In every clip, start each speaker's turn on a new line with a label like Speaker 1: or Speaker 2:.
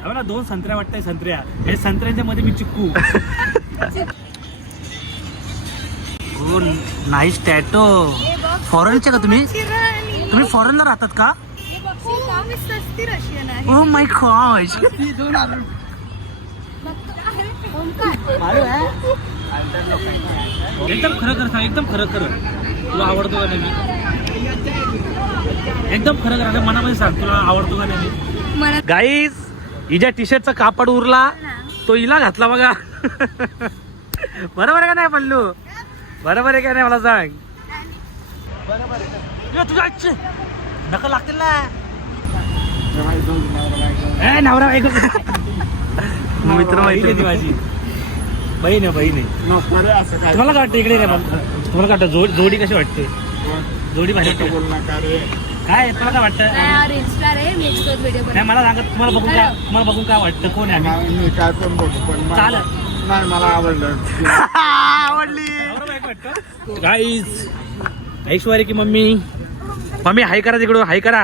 Speaker 1: मला 2 संत्र्या वाटतंय संत्र्या हे संत्र्यांच्या मध्ये मी चिक्कू हो नाईस टॅटो फॉरेनचे का तुम्ही फॉरेनला राहतात का ओ माय गॉश एकदम खरं खरं सांग एकदम खरं खरं तुला आवडतो का नाही एकदम खरं खरं मनामध्ये सांग तुला आवडतो का नाही गाईज हिच्या टी शर्टचा कापड उरला तो हिला घातला बघा बरोबर आहे का नाही पल्लू बरोबर आहे का नाही मला सांग तुझ्या नका लागतील ना नवरा मित्र माहिती माझी बहीण आहे बहीण आहे तुम्हाला काय वाटतं इकडे तुम्हाला काय वाटतं जोडी कशी वाटते जोडी भारी काय तुला काय वाटतं नाही मला सांगा तुम्हाला बघून काय वाटतं कोण आहे आम्ही
Speaker 2: काय पण बघू पण
Speaker 1: चालेल
Speaker 2: नाही मला आवडलं
Speaker 1: आवडली गाईज ऐश्वर्या की मम्मी हाय करा तिकडून हाय करा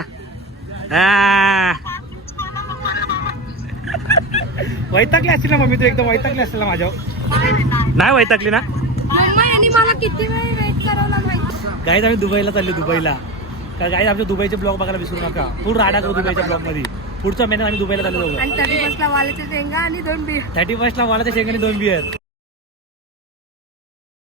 Speaker 1: वैतागली असतील ना मम्मी तू एकदम वैतागली असेल ना माझ्यावर नाही वैतागली ना
Speaker 3: मला किती वेळ वेट करायला माहिती
Speaker 1: गाईज आम्ही दुबईला चाललो दुबईला गाईज आमच्या दुबईचे ब्लॉग बघायला विसरू नका फुल राडा करू दुबईच्या ब्लॉग मध्ये पुढच्या महिन्यात आम्ही दुबईला चाललो
Speaker 3: आणि 31ला वालाचे शेंगा आणि 2 बियर
Speaker 1: 31ला वालाच्या शेंगाने 2 बियर